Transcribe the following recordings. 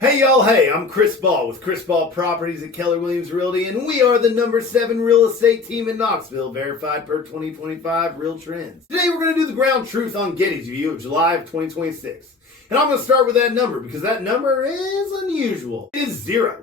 Hey y'all, hey, I'm Chris Ball with Chris Ball Properties at Keller Williams Realty, and we are the number 7 real estate team in Knoxville, verified per 2025 Real Trends. Today we're going to do the ground truth on Gettysvue of July of 2026. And I'm going to start with that number because that number is unusual. It is 0.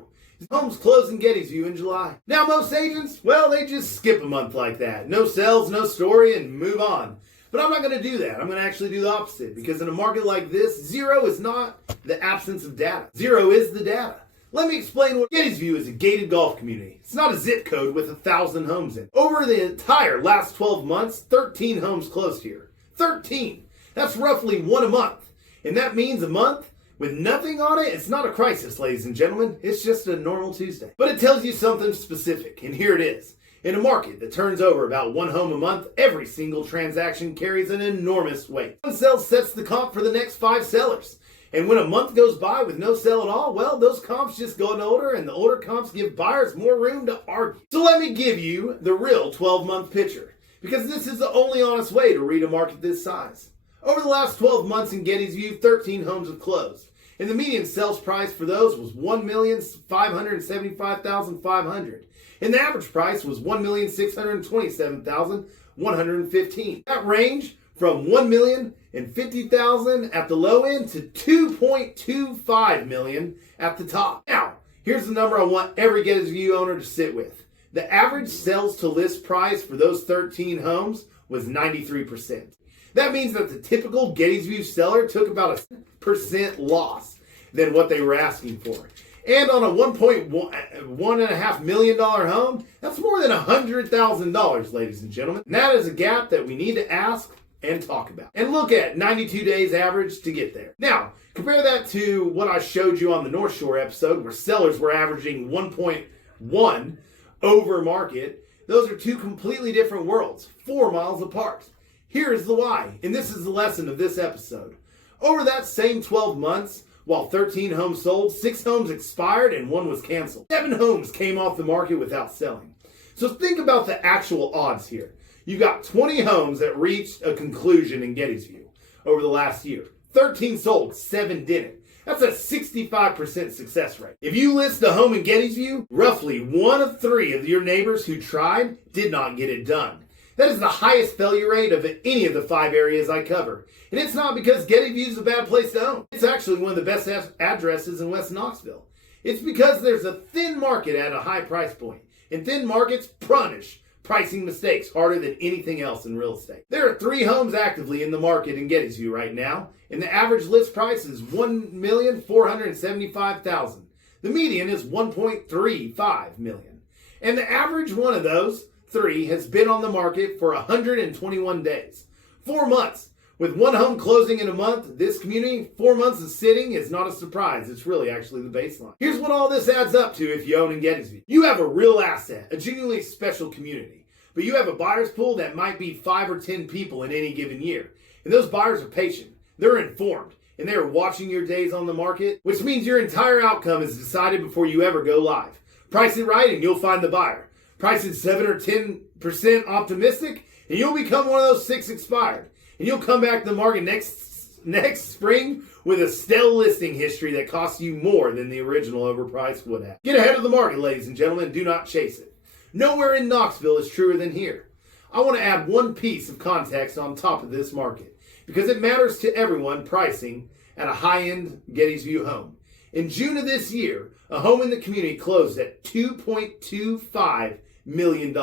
Homes closed in Gettysvue in July. Now most agents, well, they just skip a month like that. No sales, no story, and move on. But I'm not going to do that. I'm going to actually do the opposite, because in a market like this, 0 is not the absence of data. 0 is the data. Let me explain what Gettysvue is. A gated golf community. It's not a zip code with 1,000 homes in. Over the entire last 12 months, 13 homes closed here. 13. That's roughly one a month. And that means a month with nothing on it. It's not a crisis, ladies and gentlemen. It's just a normal Tuesday. But it tells you something specific, and here it is. In a market that turns over about one home a month, every single transaction carries an enormous weight. One sale sets the comp for the next 5 sellers. And when a month goes by with no sale at all, well, those comps just go in order, and the older comps give buyers more room to argue. So let me give you the real 12-month picture, because this is the only honest way to read a market this size. Over the last 12 months in Gettysvue, 13 homes have closed. And the median sales price for those was $1,575,500. And the average price was $1,627,115. That range from $1,050,000 at the low end to $2.25 million at the top. Now, here's the number I want every Gettysvue owner to sit with. The average sales to list price for those 13 homes was 93%. That means that the typical Gettysvue seller took about a % loss than what they were asking for. And on a $1.5 million home, that's more than $100,000, ladies and gentlemen. And that is a gap that we need to ask and talk about. And look at 92 days average to get there. Now, compare that to what I showed you on the Northshore episode, where sellers were averaging 1.1 over market. Those are two completely different worlds, 4 miles apart. Here's the why, and this is the lesson of this episode. Over that same 12 months, while 13 homes sold, 6 homes expired and 1 was canceled. 7 homes came off the market without selling. So think about the actual odds here. You've got 20 homes that reached a conclusion in Gettysvue over the last year. 13 sold, 7 didn't. That's a 65% success rate. If you list a home in Gettysvue, roughly 1 of 3 of your neighbors who tried did not get it done. That is the highest failure rate of any of the 5 areas I cover. And it's not because Gettysvue is a bad place to own. It's actually one of the best addresses in West Knoxville. It's because there's a thin market at a high price point. And thin markets punish pricing mistakes harder than anything else in real estate. There are 3 homes actively in the market in Gettysvue right now, and the average list price is $1,475,000. The median is $1.35 million. And the average one of those 3 has been on the market for 121 days. 4 months. With 1 home closing in a month, this community, 4 months of sitting is not a surprise. It's really actually the baseline. Here's what all this adds up to if you own in Gettysvue. You have a real asset, a genuinely special community. But you have a buyer's pool that might be 5 or 10 people in any given year. And those buyers are patient. They're informed. And they are watching your days on the market, which means your entire outcome is decided before you ever go live. Price it right and you'll find the buyer. Price it 7 or 10% optimistic and you'll become one of those 6 expired. And you'll come back to the market next spring with a stellar listing history that costs you more than the original overpriced would have. Get ahead of the market, ladies and gentlemen. Do not chase it. Nowhere in Knoxville is truer than here. I want to add one piece of context on top of this market, because it matters to everyone pricing at a high-end Gettysvue home. In June of this year, a home in the community closed at $2.25 million.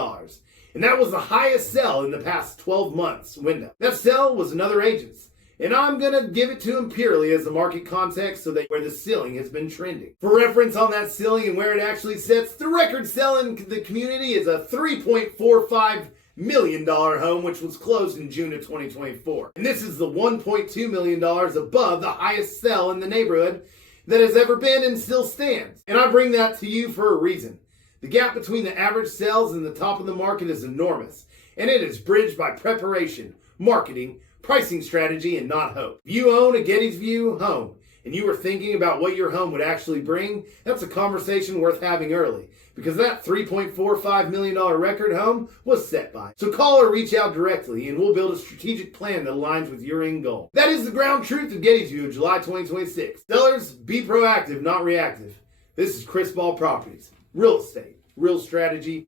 And that was the highest sell in the past 12 months window. That sell was another agent's. And I'm going to give it to him purely as the market context, so that where the ceiling has been trending. For reference on that ceiling and where it actually sits, the record sell in the community is a $3.45 million home, which was closed in June of 2024. And this is the $1.2 million above the highest sell in the neighborhood that has ever been and still stands. And I bring that to you for a reason. The gap between the average sales and the top of the market is enormous, and it is bridged by preparation, marketing, pricing strategy, and not hope. If you own a Gettysvue home and you were thinking about what your home would actually bring, that's a conversation worth having early, because that $3.45 million record home was set by. So call or reach out directly, and we'll build a strategic plan that aligns with your end goal. That is the ground truth of Gettysvue of July 2026. Sellers, be proactive, not reactive. This is Chris Ball Properties. Real estate, real strategy.